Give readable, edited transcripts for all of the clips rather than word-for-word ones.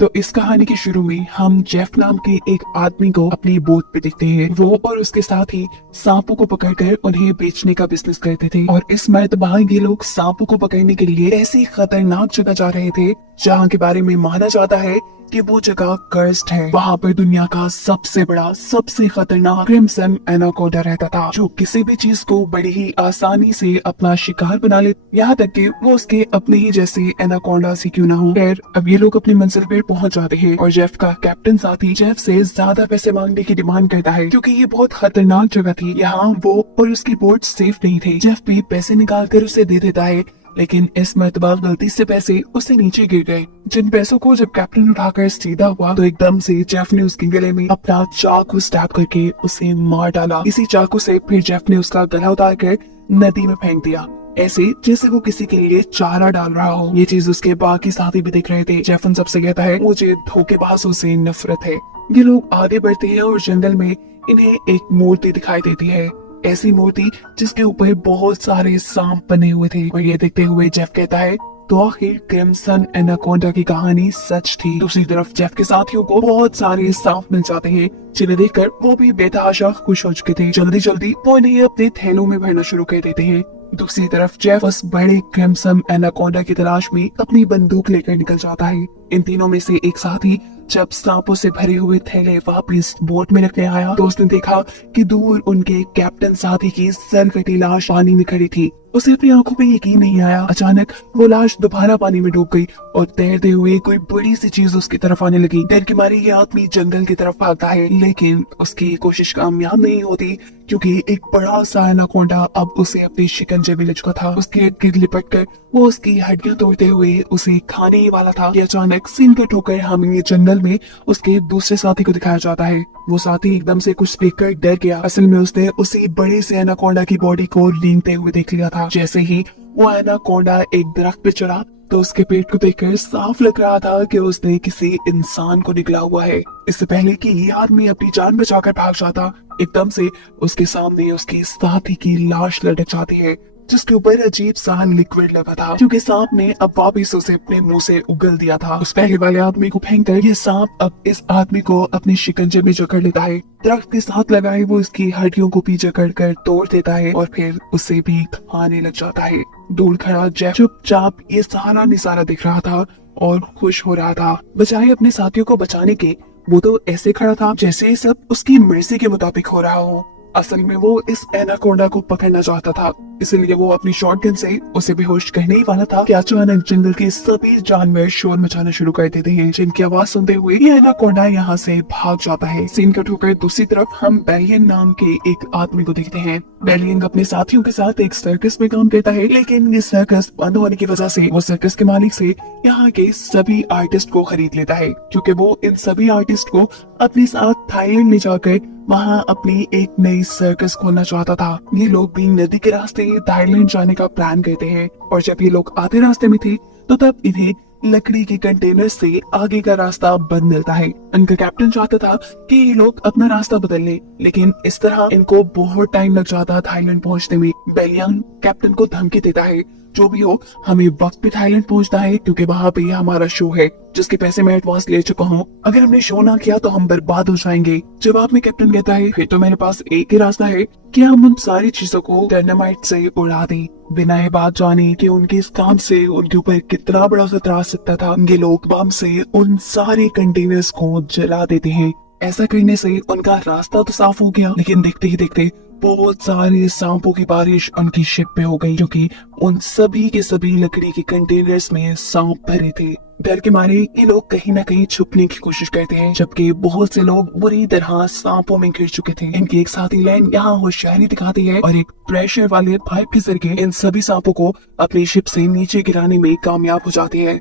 तो इस कहानी के शुरू में हम जेफ नाम के एक आदमी को अपनी बोट पे देखते हैं। वो और उसके साथ ही सांपों को पकड़कर उन्हें बेचने का बिजनेस करते थे और इस मर्तबा ये लोग सांपों को पकड़ने के लिए ऐसी खतरनाक जगह जा रहे थे जहाँ के बारे में माना जाता है कि वो जगह कर्स्ड है। वहाँ पर दुनिया का सबसे बड़ा सबसे खतरनाक क्रिम्सन एनाकोंडा रहता था, जो किसी भी चीज को बड़ी ही आसानी से अपना शिकार बना ले, यहाँ तक कि वो उसके अपने ही जैसे एनाकोंडा से क्यों ना हो। खैर अब ये लोग अपनी मंजिल पे पहुंच जाते हैं और जेफ का कैप्टन साथी जेफ से ज्यादा पैसे मांगने की डिमांड करता है क्योंकि ये बहुत खतरनाक जगह थी। यहाँ वो और उसकी बोट सेफ नहीं थे। जेफ भी पैसे निकाल कर उसे दे देता है, लेकिन इस मर्तबा गलती से पैसे उससे नीचे गिर गए। जिन पैसों को जब कैप्टन उठाकर सीधा हुआ तो एकदम से जेफ ने उसके गले में अपना चाकू स्टैब करके उसे मार डाला। इसी चाकू से फिर जेफ ने उसका गला उतार कर नदी में फेंक दिया, ऐसे जैसे वो किसी के लिए चारा डाल रहा हो। ये चीज उसके बाकी साथी भी देख रहे थे। जेफ उन सबसे कहता है मुझे धोखेबाजों से नफरत है। ये लोग आगे बढ़ते हैं और जंगल में इन्हें एक मूर्ति दिखाई देती है, ऐसी मूर्ति जिसके ऊपर बहुत सारे सांप बने हुए थे। और ये देखते हुए जेफ कहता है तो आखिर क्रिम्सन एनाकोंडा की कहानी सच थी। दूसरी तरफ जेफ के साथियों को बहुत सारे सांप मिल जाते हैं, जिन्हें देखकर वो भी बेतहाशा खुश हो चुके थे। जल्दी जल्दी वो इन्हें अपने थैलों में भरना शुरू कर देते हैं। दूसरी तरफ जेफ उस बड़े क्रिम्सन एनाकोंडा की तलाश में अपनी बंदूक लेकर निकल जाता है। इन तीनों में से एक साथी जब सांपों से भरे हुए थैले वापस बोट में रखने आया तो उसने देखा कि दूर उनके कैप्टन साथी की सर-कटी लाश पानी में खड़ी थी। उसे अपनी आंखों पे यकीन नहीं आया। अचानक वो लाश दोबारा पानी में डूब गई और तैरते हुए कोई बड़ी सी चीज उसकी तरफ आने लगी। डर के मारे ये आदमी जंगल की तरफ भागता है, लेकिन उसकी कोशिश कामयाब नहीं होती क्योंकि एक बड़ा सा एनाकोंडा अब उसे अपने शिकंजे में ले चुका था। उसके इर्द गिर्द लिपट कर वो उसकी हड्डियां तोड़ते हुए उसे खाने ही वाला था कि अचानक सीन कट होकर हमें जंगल में उसके दूसरे साथी को दिखाया जाता है। वो साथी एकदम से कुछ देखकर डर गया। असल में उसने उसी बड़े से एनाकोंडा की बॉडी को रेंगते हुए देख लिया था। जैसे ही वो एनाकोंडा एक दरख्त पे चढ़ा तो उसके पेट को देखकर साफ लग रहा था कि उसने किसी इंसान को निकला हुआ है। इससे पहले कि ये आदमी अपनी जान बचाकर भाग जाता, एकदम से उसके सामने उसकी साथी की लाश लटक जाती है, जिसके ऊपर अजीब सा लिक्विड लगा था क्योंकि सांप ने अब वापिस उसे अपने मुंह से उगल दिया था। उस पहले वाले आदमी को फेंककर ये सांप अब इस आदमी को अपने शिकंजे में जकड़ लेता है। दरख्त के साथ लगाए वो इसकी हड्डियों को भी जकड़ कर तोड़ देता है और फिर उसे भी खाने लग जाता है। दूर खड़ा जेफ चुपचाप ये सारा नजारा देख रहा था और खुश हो रहा था। बजाय अपने साथियों को बचाने के वो तो ऐसे खड़ा था जैसे सब उसकी मर्जी के मुताबिक हो रहा हो। असल में वो इस एनाकोंडा को पकड़ना चाहता था, इसलिए वो अपनी शॉटगन से उसे बेहोश करने ही वाला था कि अचानक जंगल के सभी जानवर शोर मचाना शुरू कर देते हैं, जिनकी आवाज सुनते हुए ये एनाकोंडा यहाँ से भाग जाता है। सीन कट होकर दूसरी तरफ हम बेलियन नाम के एक आदमी को देखते हैं। बेलियन अपने साथियों के साथ एक सर्कस में काम करता है, लेकिन ये सर्कस बंद होने की वजह से वो सर्कस के मालिक से यहाँ के सभी आर्टिस्ट को खरीद लेता है, क्योंकि वो इन सभी आर्टिस्ट को अपने साथ थाईलैंड में जाकर वहाँ अपनी एक नई सर्कस खोलना चाहता था। ये लोग भी नदी के रास्ते थाईलैंड जाने का प्लान करते हैं और जब ये लोग आधे रास्ते में थे तो तब इन्हें लकड़ी के कंटेनर से आगे का रास्ता बंद मिलता है। इनका कैप्टन चाहता था कि ये लोग अपना रास्ता बदल लें, लेकिन इस तरह इनको बहुत टाइम लग जाता थाईलैंड पहुंचने में। बेलियांग कैप्टन को धमकी देता है जो भी हो हमें वक्त पे थाईलैंड पहुंचना है क्योंकि वहाँ पे हमारा शो है जिसके पैसे मैं एडवांस ले चुका हूँ। अगर हमने शो ना किया तो हम बर्बाद हो जाएंगे। जवाब में कैप्टन कहता है फिर तो मेरे पास एक ही रास्ता है कि हम उन सारी चीजों को डायनामाइट से उड़ा दें, बिना ये बात जाने कि उनके इस काम से उनके ऊपर कितना बड़ा खतरा आ सकता था। ये लोग बम से उन सारे कंटेनर्स को जला देते हैं। ऐसा करने से उनका रास्ता तो साफ हो गया, लेकिन देखते ही देखते बहुत सारे सांपों की बारिश उनकी शिप पे हो गई, क्योंकि उन सभी के सभी लकड़ी के कंटेनर्स में सांप भरे थे। डर के मारे ये लोग कहीं न कहीं छुपने की कोशिश करते हैं, जबकि बहुत से लोग बुरी तरह सांपों में घिर चुके थे। इनकी एक साथी लैन यहाँ होशियारी दिखाती है और एक प्रेशर वाले पाइप के जरिए इन सभी सांपों को अपनी शिप से नीचे गिराने में कामयाब हो जाती है।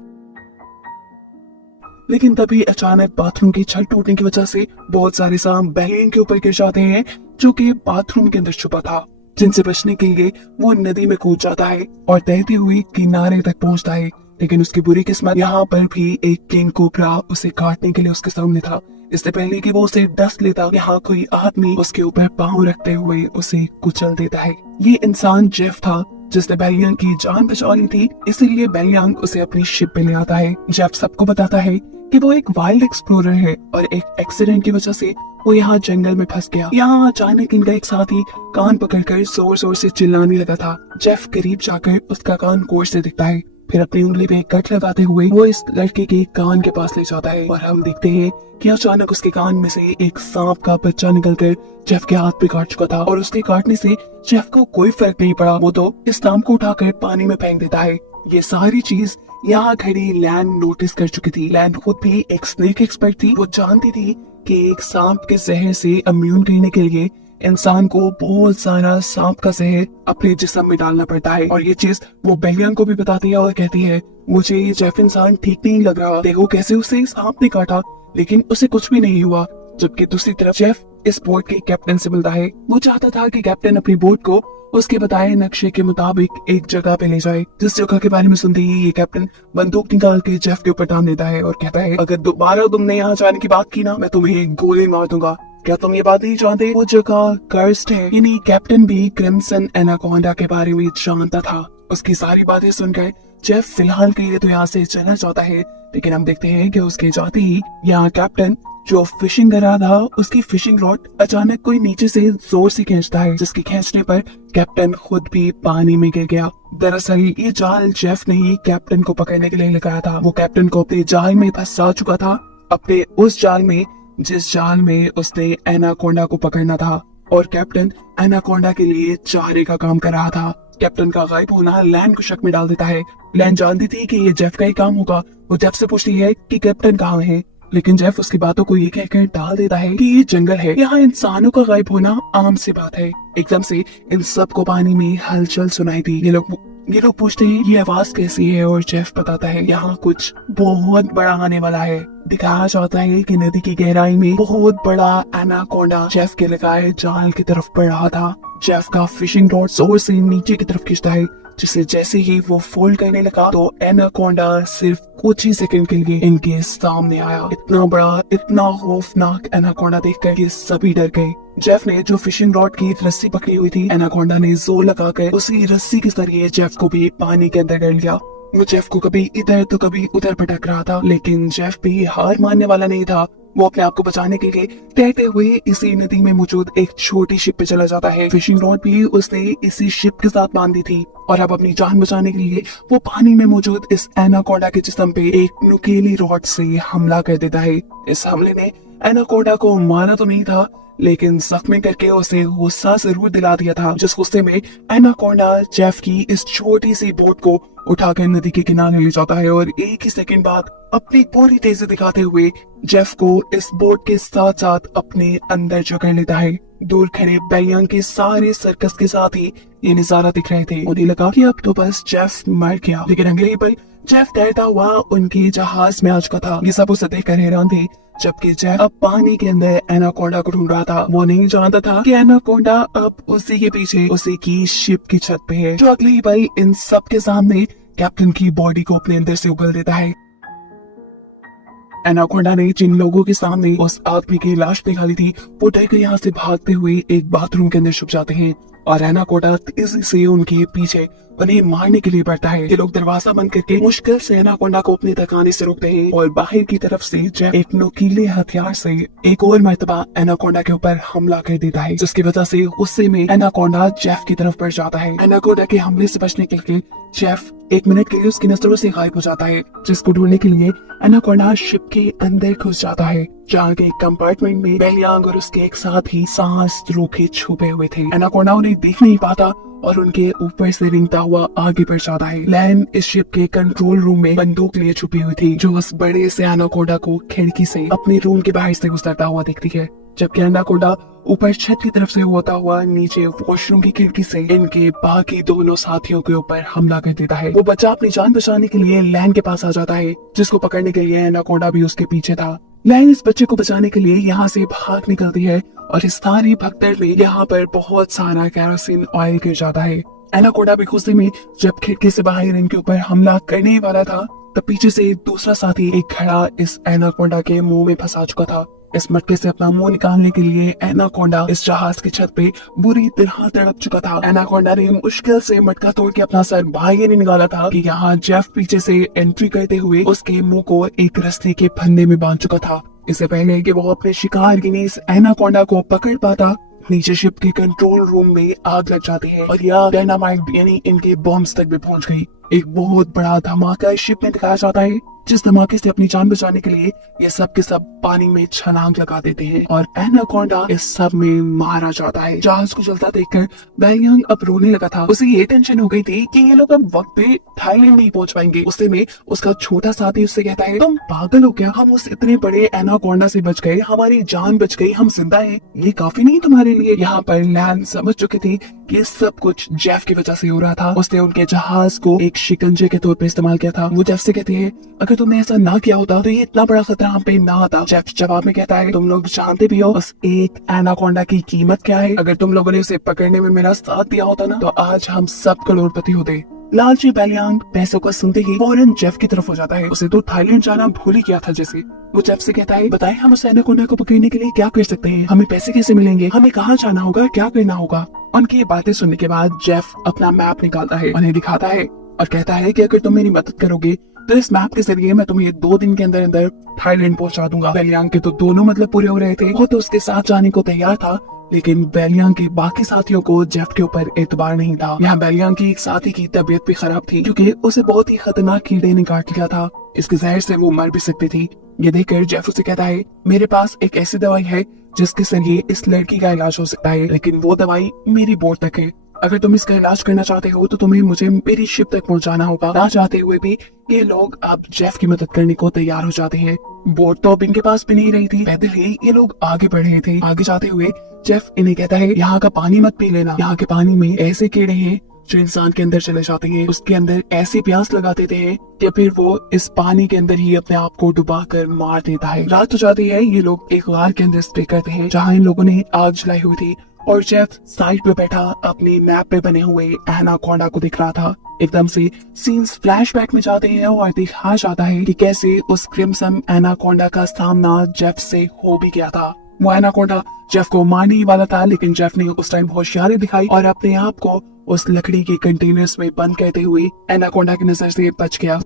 लेकिन तभी अचानक बाथरूम की छत टूटने की वजह से बहुत सारे सांप बेलियन के ऊपर गिर जाते हैं, जो कि बाथरूम के अंदर छुपा था। जिनसे बचने के लिए वो नदी में कूद जाता है और तैरते हुए किनारे तक पहुंचता है। लेकिन उसकी बुरी किस्मत यहाँ पर भी एक किंग कोबरा उसे काटने के लिए उसके सामने था। इससे पहले कि वो उसे डस लेता, यहाँ कोई आदमी उसके ऊपर पांव रखते हुए उसे कुचल देता है। ये इंसान जेफ था, जिसने बेलियांग की जान बचानी थी, इसीलिए बेलियांग उसे अपनी शिप पे ले आता है। जेफ सबको बताता है कि वो एक वाइल्ड एक्सप्लोरर है और एक एक्सीडेंट की वजह से वो यहाँ जंगल में फंस गया। यहाँ अचानक इनका एक साथी कान पकड़कर जोर जोर से चिल्लाने लगा था। जेफ करीब जाकर उसका कान गौर से दिखता है, फिर अपनी उंगली पे कट लगाते हुए वो इस लड़के के कान के पास ले जाता है और हम देखते हैं कि अचानक उसके कान में से एक सांप का बच्चा निकलकर जेफ के हाथ पे काट चुका था और उसके काटने से जेफ को कोई फर्क नहीं पड़ा। वो तो इस सांप को उठाकर पानी में फेंक देता है। ये सारी चीज यहाँ खड़ी लैन नोटिस कर चुकी थी। लैन खुद भी एक स्नेक एक्सपर्ट थी। वो जानती थी कि एक सांप के जहर से इम्यून करने के लिए इंसान को बहुत सारा सांप का जहर अपने जिस्म में डालना पड़ता है और ये चीज वो बेलियांग को भी बताती है और कहती है, मुझे ये जेफ इंसान ठीक नहीं लग रहा। देखो कैसे उसे सांप ने काटा लेकिन उसे कुछ भी नहीं हुआ। जबकि दूसरी तरफ जेफ इस बोट के कैप्टन से मिलता है। वो चाहता था कि कैप्टन अपनी बोट को उसके बताए नक्शे के मुताबिक एक जगह पे ले जाए। जिस जगह के बारे में सुनते ही ये कैप्टन बंदूक निकाल के जेफ के ऊपर टांग देता है और कहता है, अगर दोबारा तुमने यहाँ जाने की बात की ना, मैं तुम्हें गोली मार दूंगा। क्या तुम ये बात नहीं जानते? वो जगह कर्स्ड है। यानी कैप्टन भी क्रिम्सन एनाकोंडा के बारे में जानता था। उसकी सारी बातें सुनकर जेफ फिलहाल के लिए तो यहाँ से चलना चाहता है, लेकिन हम देखते हैं कि उसके जाते ही यहाँ कैप्टन जो फिशिंग कर रहा था उसकी फिशिंग रॉड अचानक कोई नीचे से जोर से खींचता है, जिसके खींचने पर कैप्टन खुद भी पानी में गिर गया। दरअसल ये जाल जेफ ने ही कैप्टन को पकड़ने के लिए लगाया था। वो कैप्टन को अपने जाल में फंसा चुका था, अपने उस जाल में जिस जाल में उसने एनाकोंडा को पकड़ना था, और कैप्टन एनाकोंडा के लिए चारे का काम कर रहा था। कैप्टन का गायब होना लैन को शक में डाल देता है। लैन जानती थी कि ये जेफ का ही काम होगा। वो जेफ से पूछती है कि कैप्टन कहाँ है, लेकिन जेफ उसकी बातों को ये कहकर टाल देता है कि ये जंगल है, यहाँ इंसानों का गायब होना आम सी बात है। एकदम से इन सबको पानी में हलचल सुनाई दी। ये लोग पूछते हैं ये आवाज कैसी है, और जेफ बताता है यहाँ कुछ बहुत बड़ा आने वाला है। दिखाया जाता है कि नदी की गहराई में बहुत बड़ा एनाकोंडा जेफ के लगाए जाल की तरफ बढ़ रहा था। जेफ का फिशिंग रॉड जोर से नीचे की तरफ खींचता है, जिसे जैसे ही वो फोल्ड करने लगा तो एनाकोंडा सिर्फ कुछ ही सेकंड के लिए इनके सामने आया। इतना बड़ा, इतना खौफनाक एनाकोंडा देखकर ये सभी डर गए। जेफ ने जो फिशिंग रॉड की रस्सी पकड़ी हुई थी, एनाकोंडा ने जोर लगाकर उसी रस्सी के जरिए जेफ को भी पानी के अंदर डाल दिया। वो जेफ को कभी इधर तो कभी उधर भटक रहा था, लेकिन जेफ भी हार मानने वाला नहीं था। वो अपने आप को बचाने के लिए तैरते हुए इसी नदी में मौजूद एक छोटी शिप पे चला जाता है। फिशिंग रॉड भी उसने इसी शिप के साथ बांधी थी और अब अपनी जान बचाने के लिए वो पानी में मौजूद इस एनाकोंडा के जिस्म पे एक नुकीली रॉड से हमला कर देता है। इस हमले ने एनाकोंडा को मारा तो नहीं था, लेकिन जख्मी करके उसे गुस्सा जरूर दिला दिया था, जिस गुस्से में एनाकोंडा जेफ की इस छोटी सी बोट को उठाकर नदी के किनारे ले जाता है और एक ही सेकंड बाद अपनी पूरी तेजी दिखाते हुए जेफ को इस बोट के साथ साथ अपने अंदर जकड़ लेता है। दूर खड़े बेलियांग के सारे सर्कस के साथ ही ये नजारा दिख रहे थे। उन्हें लगा कि अब तो बस जेफ मर गया, लेकिन अगले ही पल जेफ तैरता हुआ उनके जहाज में आ चुका था। ये सब उसे देखकर हैरान थे, जबकि जेफ अब पानी के अंदर एनाकोंडा को ढूंढ रहा था। वो नहीं जानता था कि एनाकोंडा अब उसी के पीछे उसी की शिप की छत पे है, जो अगले ही पल इन सब के सामने कैप्टन की बॉडी को अपने अंदर से उगल देता है। एनाकोंडा ने जिन लोगों के सामने उस आदमी की लाश निकाली थी, वो डर कर यहाँ से भागते हुए एक बाथरूम के अंदर छुप जाते हैं और एनाकोंडा तेजी से उनके पीछे उन्हें मारने के लिए बढ़ता है। ये लोग दरवाजा बंद करके मुश्किल से एनाकोंडा को अपने तक आने से रोकते हैं और बाहर की तरफ से जेफ एक नुकीले हथियार से एक और मर्तबा एनाकोंडा के ऊपर हमला कर देता है, जिसकी वजह से गुस्से में एनाकोंडा जेफ की तरफ बढ़ जाता है। एनाकोंडा के हमले से बचने के लिए जेफ एक मिनट के लिए उसकी नजरों से गायब हो जाता है, जिसको ढूंढने के लिए एनाकोंडा शिप के अंदर घुस जाता है, जहाँ के कंपार्टमेंट में बेलियांग और उसके एक साथ ही सांस रोके छुपे हुए थे। एनाकोंडा उन्हें देख नहीं पाता और उनके ऊपर से रिंगता हुआ आगे बढ़ जाता है। लैन इस शिप के कंट्रोल रूम में बंदूक लिए छुपी हुई थी, जो उस बड़े से एनाकोंडा को खिड़की से अपने रूम के बाहर से गुजरता हुआ दिखती है, जबकि एनाकोंडा ऊपर छत की तरफ से होता हुआ नीचे वॉशरूम की खिड़की से इनके बाकी दोनों साथियों के ऊपर हमला कर देता है। वो बच्चा अपनी जान बचाने के लिए लैन के पास आ जाता है, जिसको पकड़ने के लिए एनाकोंडा भी उसके पीछे था। लैन इस बच्चे को बचाने के लिए यहाँ से भाग निकलती है और इस सारी भगदड़ में यहाँ पर बहुत सारा केरोसिन ऑयल गिर जाता है। एनाकोंडा भी गुस्से में जब खिड़की से बाहर इनके ऊपर हमला करने वाला था, तब पीछे से दूसरा साथी एक घड़ा इस एनाकोंडा के मुंह में फंसा चुका था। इस मटके से अपना मुंह निकालने के लिए एनाकोंडा इस जहाज की छत पे बुरी तरह तड़प चुका था। एनाकोंडा ने मुश्किल से मटका तोड़ के अपना सर बाहर नहीं निकाला था कि यहाँ जेफ पीछे से एंट्री करते हुए उसके मुंह को एक रस्सी के फंदे में बांध चुका था। इससे पहले कि वो अपने शिकार की इस एनाकोंडा को पकड़ पाता, नीचे शिप के कंट्रोल रूम में आग लग जाती है और यह डायनामाइट यानी इनके बॉम्ब्स तक भी पहुंच गई। एक बहुत बड़ा धमाका इस शिप में दिखाया जाता है, जिस धमाके से अपनी जान बचाने के लिए ये सब के सब पानी में छलांग लगा देते हैं और एनाकोंडा इस सब में मारा जाता है। जहाज को चलता देखकर बेलियांग अब रोने लगा था। उसे ये टेंशन हो गई थी कि ये लोग अब वक्त पे थाईलैंड नहीं पहुंच पाएंगे। उससे में उसका छोटा साथी उससे कहता है, तुम पागल हो क्या? हम उस इतने बड़े एनाकोंडा से बच गए, हमारी जान बच गई, हम जिंदा हैं, ये काफी नहीं तुम्हारे लिए? यहाँ पर लैन समझ चुकी थी कि सब कुछ जेफ की वजह से हो रहा था। उसने उनके जहाज को एक शिकंजे के तौर पर इस्तेमाल किया था। वो जेफ से कहती है, अगर तुमने ऐसा ना किया होता तो ये इतना बड़ा खतरा हम पे ना आता। जेफ जवाब में कहता है, तुम लोग जानते भी हो उस एक एनाकोंडा की कीमत क्या है? अगर तुम लोगों ने उसे पकड़ने में मेरा साथ दिया होता ना, तो आज हम सब करोड़पति होते। लालची बेलियांग पैसों को सुनते ही फौरन जेफ की तरफ हो जाता है। उसे तो थाईलैंड जाना भूल ही गया था जैसे। वो जेफ से कहता है, बताएं हम उस एनाकोंडा को पकड़ने के लिए क्या कर सकते हैं? हमें पैसे कैसे मिलेंगे? हमें कहाँ जाना होगा? क्या करना होगा? उनकी ये बातें सुनने के बाद जेफ अपना मैप निकालता है, उन्हें दिखाता है और कहता है कि अगर तुम मेरी मदद करोगे तो इस मैप के जरिए मैं तुम्हें 2 दिन के अंदर अंदर थाईलैंड पहुंचा दूंगा। बेलियांग के तो दोनों मतलब पूरे हो रहे थे। वो तो उसके साथ जाने को तैयार था, लेकिन बेलियांग के बाकी साथियों को जेफ के ऊपर एतबार नहीं था। यहाँ बेलियांग की एक साथी की तबीयत भी खराब थी क्योंकि उसे बहुत ही खतरनाक कीड़े ने काट लिया था। इसके जहर से वो मर भी सकती थी। ये देखकर जेफ उसे कहता है, मेरे पास एक ऐसी दवाई है जिसके जरिए इस लड़की का इलाज हो सकता है, लेकिन वो दवाई मेरी बोट तक है। अगर तुम इसका इलाज करना चाहते हो तो तुम्हें मुझे मेरी शिप तक पहुंचाना होगा। ना चाहते हुए भी ये लोग अब जेफ की मदद करने को तैयार हो जाते हैं। बोट तो अब इनके पास भी नहीं रही थी, पैदल ही ये लोग आगे बढ़ रहे थे। आगे जाते हुए जेफ इन्हें कहता है, यहाँ का पानी मत पी लेना, यहाँ के पानी में ऐसे कीड़े हैं जो इंसान के अंदर चले जाते हैं, उसके अंदर ऐसी प्यास लगा देते हैं कि फिर वो इस पानी के अंदर ही अपने आप को डुबा कर मार देता है। रात हो जाती है, ये लोग एक गार के अंदर स्टे करते हैं जहाँ इन लोगों ने आग जलाई हुई थी और जेफ साइड पे बैठा अपने मैप पे बने हुए एनाकोंडा को दिख रहा था। एकदम से सीन्स फ्लैशबैक में जाते हैं और दिखाया जाता है कि कैसे उस क्रिम्सन एनाकोंडा का सामना जेफ से हो भी गया था। वो एनाकोंडा जेफ को मारने ही वाला था, लेकिन जेफ ने उस टाइम होशियारी दिखाई और अपने आप को उस लकड़ी के कंटेनर्स में बंद करते हुए एनाकोंडा की नजर से बच गया।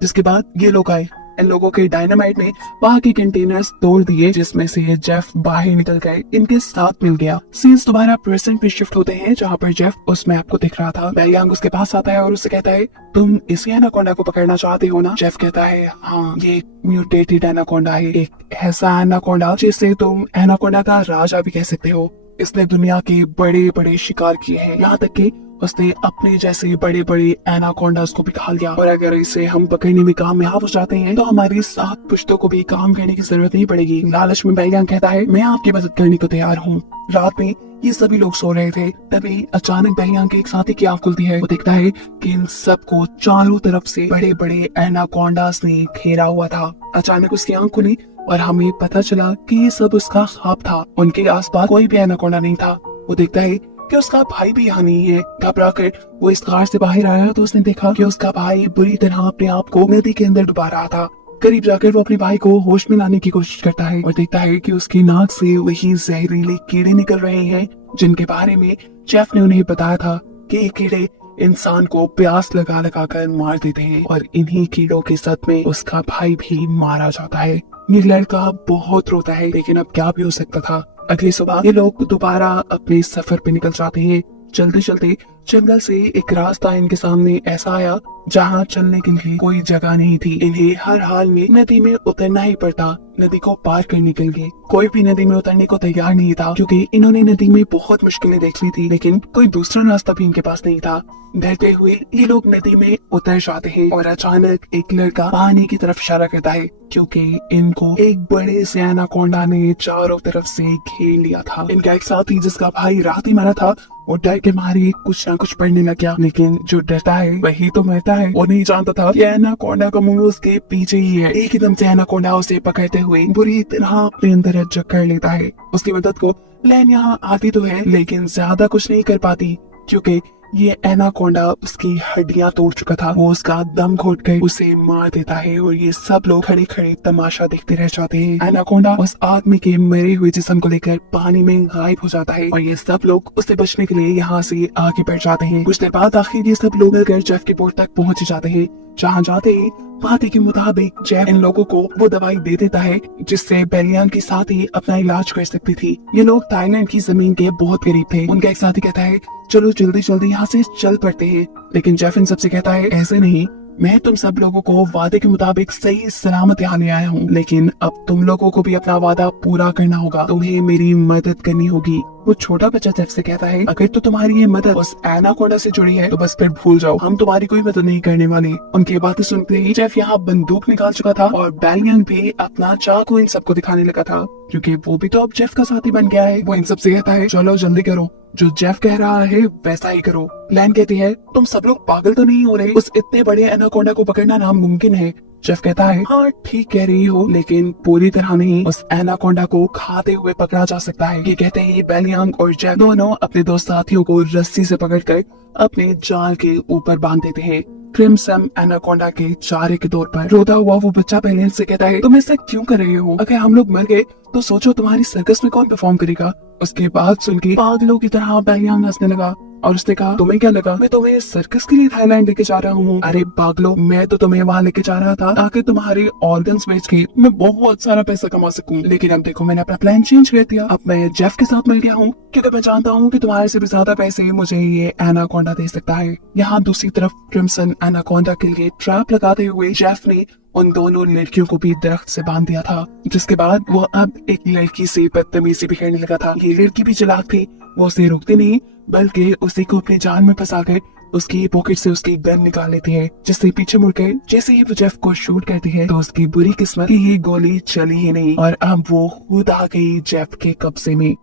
जिसके बाद ये लोग आए। इन लोगों के डायनामाइट ने वहाँ के कंटेनर्स तोड़ दिए, जिसमें से ये जेफ बाहर निकल गए, इनके साथ मिल गया। सीन्स दोबारा प्रेजेंट पे शिफ्ट होते हैं जहाँ पर जेफ उस मैप को दिख रहा था। बेलियांग उसके पास आता है और उससे कहता है, तुम इसी एनाकोंडा को पकड़ना चाहते हो ना? जेफ कहता है, हाँ, ये म्यूटेटेड एनाकोंडा है, एक ऐसा एनाकोंडा जिसे तुम एनाकोंडा का राजा भी कह सकते हो। इसने दुनिया के बड़े बड़े शिकार किए हैं, यहाँ तक कि उसने अपने जैसे बड़े बड़े एनाकोंडास को भी खा लिया। और अगर इसे हम पकड़ने में कामयाब हो जाते हैं तो हमारी 7 पुश्तों को भी काम करने की जरूरत नहीं पड़ेगी। लालच में बेलियांग कहता है, मैं आपकी मदद करने को तैयार हूँ। रात में ये सभी लोग सो रहे थे, तभी अचानक बेलियांग के एक साथी की आंख खुलती है। वो देखता है कि इन सबको चारों तरफ से बड़े बड़े एनाकोंडास ने घेरा हुआ था। अचानक उसकी आंख खुली और हमें पता चला कि ये सब उसका ख्वाब था। उनके आसपास कोई भी एनाकोंडा नहीं था। वो देखता है कि उसका भाई भी यहाँ नहीं है। घबराकर वो इस कार से बाहर आया तो उसने देखा कि उसका भाई बुरी तरह अपने आप को नदी के अंदर डुबा रहा था। करीब जाकर वो अपने भाई को होश में लाने की कोशिश करता है और देखता है कि उसकी नाक से वही जहरीले कीड़े निकल रहे हैं जिनके बारे में जेफ ने उन्हें बताया था कि ये कीड़े इंसान को प्यास लगा लगा कर मार देते हैं और इन्हीं कीड़ों के सदमे उसका भाई भी मारा जाता है। ये लड़का बहुत रोता है, लेकिन अब क्या भी हो सकता था। अगली सुबह ये लोग दोबारा अपने सफर पे निकल जाते हैं। चलते चलते जंगल से एक रास्ता इनके सामने ऐसा आया जहाँ चलने के लिए कोई जगह नहीं थी। इन्हें हर हाल में नदी में उतरना ही पड़ता नदी को पार करने के लिए। कोई भी नदी में उतरने को तैयार नहीं था क्योंकि इन्होंने नदी में बहुत मुश्किलें देख ली थी, लेकिन कोई दूसरा रास्ता भी इनके पास नहीं था। डरते हुए ये लोग नदी में उतर जाते हैं और अचानक एक लड़का पानी की तरफ इशारा करता है क्योंकि इनको एक बड़े से एनाकोंडा ने चारों तरफ से घेर लिया था। इनका एक साथी जिसका भाई रात ही मरा था वो डर के मारे कुछ ना कुछ पढ़ने लग गया, लेकिन जो डरता है वही तो मरता है। वो नहीं जानता था कि एनाकोंडा का मुंह उसके पीछे ही है। एक एकदम से एनाकोंडा उसे पकड़ते हुए बुरी तरह अपने अंदर जकड़ लेता है। उसकी मदद को लैन यहाँ आती तो है, लेकिन ज्यादा कुछ नहीं कर पाती क्योंकि ये एनाकोंडा उसकी हड्डियां तोड़ चुका था। वो उसका दम घोट कर उसे मार देता है और ये सब लोग खड़े खड़े तमाशा देखते रह जाते हैं। एनाकोंडा उस आदमी के मरे हुए जिस्म को लेकर पानी में गायब हो जाता है और ये सब लोग उससे बचने के लिए यहाँ से आगे बढ़ जाते हैं। कुछ देर बाद आखिर ये सब लोग मिलकर जेफ के बोट तक पहुँच जाते हैं। जहाँ जाते ही वादे के मुताबिक जेफ इन लोगों को वो दवाई दे देता है जिससे बेलियांग के साथ ही अपना इलाज कर सकती थी। ये लोग थाईलैंड की जमीन के बहुत करीब थे। उनका एक साथी कहता है चलो जल्दी जल्दी यहाँ से चल पड़ते हैं, लेकिन जेफ इन सबसे कहता है ऐसे नहीं, मैं तुम सब लोगों को वादे के मुताबिक सही सलामत यहाँ ले आया हूँ, लेकिन अब तुम लोगों को भी अपना वादा पूरा करना होगा, तुम्हें मेरी मदद करनी होगी। वो छोटा बच्चा जेफ से कहता है अगर तो तुम्हारी ये मदद उस एनाकोंडा से जुड़ी है तो बस फिर भूल जाओ, हम तुम्हारी कोई मदद नहीं करने वाले। उनकी बातें सुनते ही जेफ यहाँ बंदूक निकाल चुका था और बेलियांग भी अपना चाकू इन सबको दिखाने लगा था, क्योंकि वो भी तो अब जेफ का साथी बन गया है। वो इन सबसे कहता है चलो जल्दी करो, जो जेफ कह रहा है वैसा ही करो। लैन कहती है तुम सब लोग पागल तो नहीं हो रहे, उस इतने बड़े एनाकोंडा को पकड़ना नामुमकिन है। जेफ कहता है हाँ ठीक कह रही हो, लेकिन पूरी तरह नहीं, उस एनाकोंडा को खाते हुए पकड़ा जा सकता है। ये कहते ही बेलियांग और जेफ दोनों अपने दो साथियों को रस्सी से पकड़कर अपने जाल के ऊपर बांध देते हैं। क्रिम्सन एनाकोंडा के चारे के तौर पर रोता हुआ वो बच्चा बेलियांग से कहता है तुम ऐसा क्यों कर रहे हो, अगर हम लोग मर गए तो सोचो तुम्हारी सर्कस में कौन परफॉर्म करेगा। उसके बाद सुन के पागलों की तरह बेलियांग हंसने लगा और उसने कहा तुम्हें क्या लगा मैं तुम्हें सर्कस के लिए थाईलैंड लेके जा रहा हूँ? अरे पागलो, मैं तो तुम्हें वहाँ लेके जा रहा था ताकि तुम्हारे ऑर्गन्स बेच के मैं बहुत सारा पैसा कमा सकूं, लेकिन अब देखो मैंने अपना प्लान चेंज कर दिया। अब मैं जेफ के साथ मिल गया हूँ क्योंकि मैं जानता हूँ कि तुम्हारे से भी ज्यादा पैसे मुझे ये एनाकोंडा दे सकता है। यहाँ दूसरी तरफ क्रिम्सन एनाकोंडा के लिए ट्रैप लगाते हुए जेफ ने उन दोनों लड़कियों को भी दरख्त से बांध दिया था, जिसके बाद वो अब एक लड़की से बदतमीजी भी करने लगा था। ये लड़की भी चालाक थी, वो उसे रोकती नहीं बल्कि उसी को अपने जाल में फंसाकर उसकी पॉकेट से उसकी गन निकाल लेती है, जिससे पीछे मुड़कर जैसे ही वो जेफ को शूट करती है तो उसकी बुरी किस्मत की ये गोली चली ही नहीं और अब वो खुद आ गई जेफ के कब्जे में।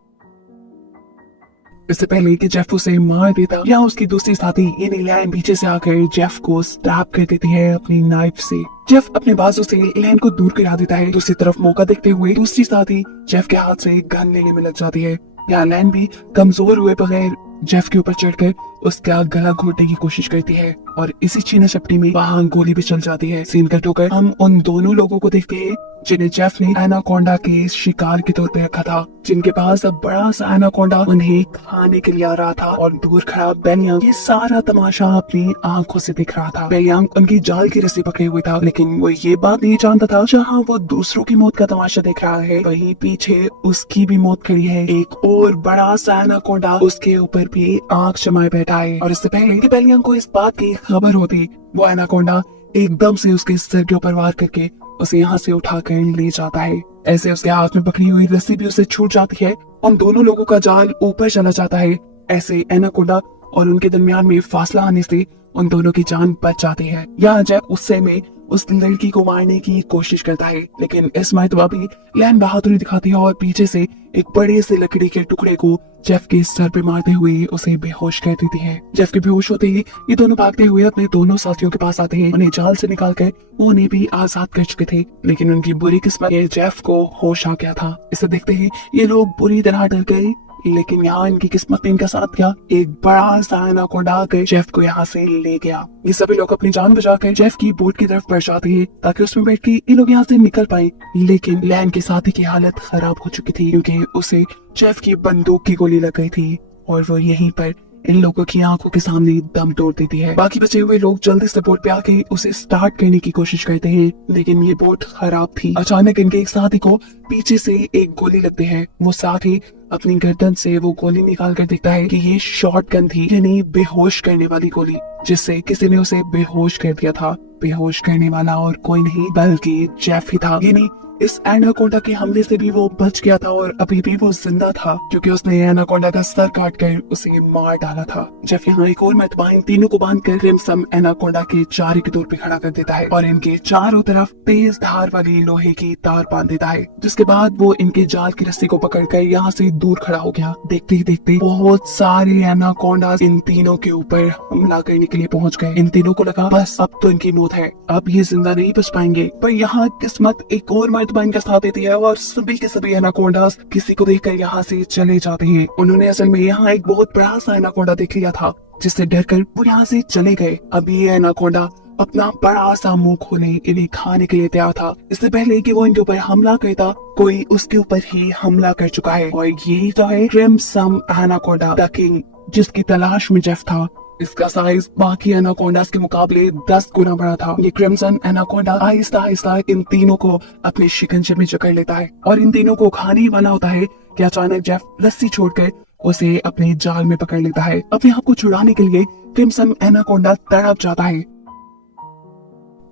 इससे पहले कि जेफ उसे मार देता या उसकी दूसरी साथी यानी लैन पीछे से आकर जेफ को स्टैब कर देती है अपनी नाइफ से। जेफ अपने बाजू से लैन को दूर गिरा देता है। दूसरी तरफ मौका देखते हुए दूसरी साथी जेफ के हाथ से गन लेने में लग जाती है। यहाँ लैन भी कमजोर हुए बगैर जेफ के ऊपर चढ़कर उसका गला घोटने की कोशिश करती है और इसी छीना झपटी में वहाँ गोली भी चल जाती है। सीन कट होकर हम उन दोनों लोगों को देखते हैं जिन्हें जेफ ने एनाकोंडा के शिकार के तौर पे रखा था, जिनके पास अब बड़ा सा एनाकोंडा उन्हें खाने के लिए आ रहा था और दूर खड़ा बेलियांग ये सारा तमाशा अपनी आंखों से दिख रहा था। बेलियांग उनकी जाल की रस्सी पकड़े हुए था, लेकिन वो ये बात नहीं जानता था जहाँ वो दूसरों की मौत का तमाशा देख रहा है वहीं पीछे उसकी भी मौत खड़ी है। एक और बड़ा सा एनाकोंडा उसके ऊपर भी आंख जमाए बैठा है और इससे पहले कि बेलियांग को इस बात की खबर होती, वो एनाकोंडा एकदम से उसके सिर के ऊपर वार करके उसे यहाँ से उठाकर ले जाता है। ऐसे उसके हाथ में पकड़ी हुई रस्सी भी उसे छूट जाती है। उन दोनों लोगों का जाल ऊपर चला जाता है। ऐसे एनाकोंडा और उनके दरमियान में फासला आने से उन दोनों की जान बच जाती है। यहाँ जेफ गुस्से में उस लड़की को मारने की कोशिश करता है, लेकिन इस मरतबा भी लैन बहादुरी दिखाती है और पीछे से एक बड़े से लकड़ी के टुकड़े को जेफ के सर पे मारते हुए उसे बेहोश कर देती है। जेफ के बेहोश होते ही ये दोनों भागते हुए अपने दोनों साथियों के पास आते हैं। उन्हें जाल से निकालकर वो उन्हें भी आजाद कर चुके थे, लेकिन उनकी बुरी किस्मत ये जेफ को होश आ गया था। इसे देखते ही ये लोग बुरी तरह डर गए, लेकिन यहाँ इनकी किस्मत ने इनका साथ दिया। एक बड़ा सा एनाकोंडा आकर जेफ को यहाँ से ले गया। ये सभी लोग अपनी जान बचाकर जेफ की बोट की तरफ बढ़ जाते हैं ताकि उसमें बैठ के ये लोग यहाँ से निकल पाए, लेकिन लैन के साथी की हालत खराब हो चुकी थी क्योंकि उसे जेफ की बंदूक की गोली लग गई थी और वो यहीं पर इन लोगों की आंखों के सामने दम तोड़ देती है। बाकी बचे हुए लोग जल्दी से बोट पे आके उसे स्टार्ट करने की कोशिश करते हैं, लेकिन ये बोट खराब थी। अचानक इनके एक साथी को पीछे से एक गोली लगती है। वो साथी अपनी गर्दन से वो गोली निकाल कर देखता है कि ये शॉर्ट गन थी, यानी बेहोश करने वाली गोली, जिससे किसी ने उसे बेहोश कर दिया था। बेहोश करने वाला और कोई नहीं बल्कि जेफ ही था। यानी इस एनाकोंडा के हमले से भी वो बच गया था और अभी भी वो जिंदा था क्योंकि उसने एनाकोंडा का सर काट कर उसे मार डाला था। जेफ यहाँ एक और मरतबा इन तीनों को बांधकर क्रिम्सन एनाकोंडा के चारे के तौर पे खड़ा कर देता है और इनके चारों तरफ तेज धार वाली लोहे की तार बांध देता है, जिसके बाद वो इनके जाल की रस्सी को पकड़कर यहाँ से दूर खड़ा हो गया। देखते ही देखते बहुत सारे एनाकोंडा इन तीनों के ऊपर हमला करने के लिए पहुँच गए। इन तीनों को लगा बस अब तो इनकी मौत है, अब ये जिंदा नहीं बच पाएंगे। पर यहाँ किस्मत एक और मर्तबा इनका साथ देती है और सभी के सभी एनाकोंडास किसी को देखकर यहाँ से चले जाते हैं। उन्होंने असल में यहाँ एक बहुत बड़ा सा एनाकोंडा देख लिया था, जिससे डरकर वो यहाँ से चले गए। अभी ये एनाकोंडा अपना बड़ा सा मुंह खोले इन्हें खाने के लिए तैयार था। इससे पहले कि वो इनके ऊपर हमला करता, कोई उसके ऊपर ही हमला कर चुका है और यही तो है क्रिम्सन एनाकोंडा द किंग, जिसकी तलाश में जेफ था। इसका साइज बाकी एनाकोंडास के मुकाबले 10 गुना बड़ा था। ये क्रिम्सन एनाकोंडा आहिस्ता आहिस्ता इन तीनों को अपने शिकंजे में जकड़ लेता है और इन तीनों को खाने ही वाला होता है कि अचानक जेफ रस्सी छोड़कर उसे अपने जाल में पकड़ लेता है। अपने आप को छुड़ाने के लिए क्रिम्सन एनाकोंडा तड़प जाता है।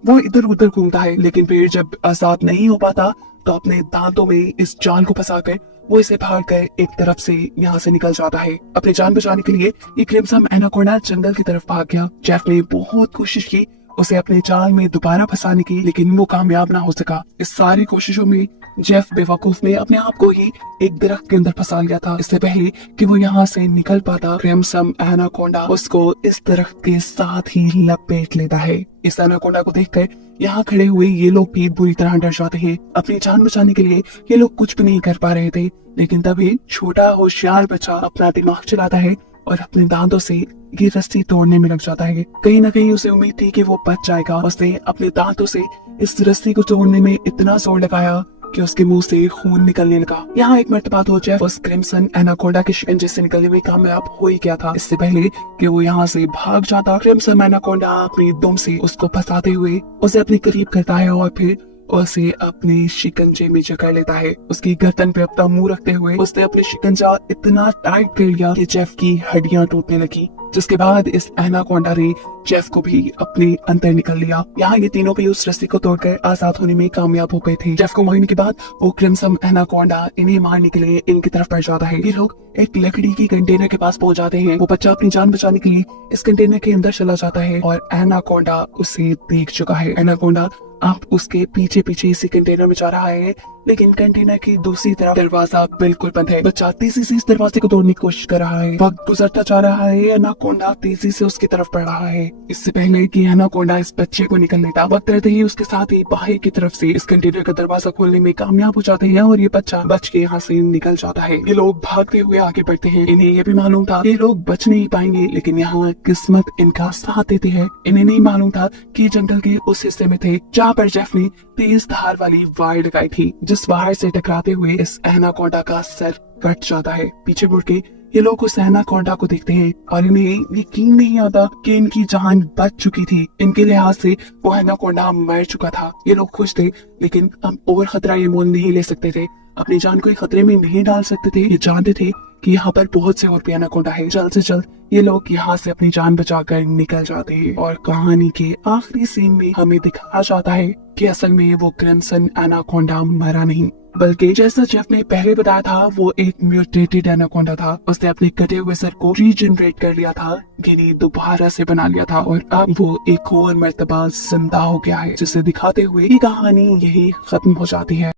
वो इधर उधर घूमता है, लेकिन फिर जब आजाद नहीं हो पाता तो अपने दांतों में इस जाल को फंसाकर वो इसे फाड़ कर एक तरफ से यहाँ से निकल जाता है। अपनी जान बचाने के लिए ये क्रिम्सन एनाकोंडा जंगल की तरफ भाग गया। जेफ ने बहुत कोशिश की उसे अपने जाल में दोबारा फंसाने की, लेकिन वो कामयाब ना हो सका। इस सारी कोशिशों में जेफ बेवकूफ ने अपने आप को ही एक दरख्त के अंदर फंसा लिया था। इससे पहले कि वो यहाँ से निकल पाता, क्रिम्सन एनाकोंडा उसको इस दरख्त के साथ ही लपेट लेता है। इस एनाकोंडा को देखकर यहाँ खड़े हुए ये लोग भी बुरी तरह डर जाते हैं। अपनी जान बचाने के लिए ये लोग कुछ भी नहीं कर पा रहे थे, लेकिन तभी छोटा होशियार बच्चा अपना दिमाग चलाता है और अपने दांतों से ये रस्सी तोड़ने में लग जाता है। कहीं ना कहीं उसे उम्मीद थी कि वो बच जाएगा। उसने अपने दांतों से इस रस्सी को तोड़ने में इतना जोर लगाया कि उसके मुंह से खून निकलने लगा। यहाँ एक मर्तबा तो जेफ उस क्रिम्सन एनाकोंडा के शिकंजे से निकलने में कामयाब हो ही गया था। इससे पहले कि वो यहाँ से भाग जाता, क्रिम्सन एनाकोंडा अपनी दुम से उसको फंसाते हुए उसे अपने करीब करता है और फिर उसे अपने शिकंजे में जकड़ लेता है। उसकी गर्दन पे अपना मुंह रखते हुए उसने अपने शिकंजा इतना टाइट कर लिया कि जेफ की हड्डियां टूटने लगी, जिसके बाद इस एनाकोंडा ने जेफ को भी अपने अंदर निकल लिया। यहाँ ये तीनों भी उस रस्सी को तोड़कर आजाद होने में कामयाब हो गए थे। जेफ को मारने के बाद वो क्रिम्सन एनाकोंडा इन्हें मारने के लिए इनकी तरफ बढ़ जाता है। ये लोग एक लकड़ी की कंटेनर के पास पहुंच जाते हैं। वो बच्चा अपनी जान बचाने के लिए इस कंटेनर के अंदर चला जाता है और एनाकोंडा उसे देख चुका है। एनाकोंडा आप उसके पीछे पीछे इसी कंटेनर में जा रहा है, लेकिन कंटेनर की दूसरी तरफ दरवाजा बिल्कुल बंद है। बच्चा तेजी से इस दरवाजे को तोड़ने की कोशिश कर रहा है। वक्त गुजरता जा रहा है, एनाकोंडा तेजी से उसकी तरफ बढ़ रहा है। इससे पहले कि एनाकोंडा इस बच्चे को निकल लेता, वक्त रहते ही उसके साथ ही बाहर की तरफ से इस कंटेनर का दरवाजा खोलने में कामयाब हो जाते हैं और ये बच्चा बच के यहाँ से निकल जाता है। ये लोग भागते हुए आगे बढ़ते हैं। इन्हें ये भी मालूम था ये लोग बच नहीं पाएंगे, लेकिन यहाँ किस्मत इनका साथ देती है। इन्हें नहीं मालूम था कि जंगल के उस हिस्से में थे जहाँ पर जेफ ने तेज धार वाली वायर लगाई थी, जिस वायर से टकराते हुए इस एनाकोंडा का सर कट जाता है। पीछे मुड़ के ये लोग उस एनाकोंडा को देखते हैं और इन्हें यकीन नहीं आता कि इनकी जान बच चुकी थी। इनके लिहाज से वो एनाकोंडा मर चुका था। ये लोग खुश थे, लेकिन अब और खतरा ये मोल नहीं ले सकते थे। अपनी जान को खतरे में नहीं डाल सकते थे। ये जानते थे कि यहाँ पर बहुत से और भी एनाकोंडा है। जल्द से जल्द ये लोग यहाँ से अपनी जान बचाकर निकल जाते हैं और कहानी के आखिरी सीन में हमें दिखाया जाता है कि असल में वो क्रिम्सन एनाकोंडा मरा नहीं, बल्कि जैसा जेफ ने पहले बताया था वो एक म्यूटेटेड एनाकोंडा था। उसने अपने कटे हुए सर को रीजनरेट कर लिया था, गिनी दोबारा से बना लिया था और अब वो एक और मर्तबा जिंदा हो गया है, जिसे दिखाते हुए ये कहानी यही खत्म हो जाती है।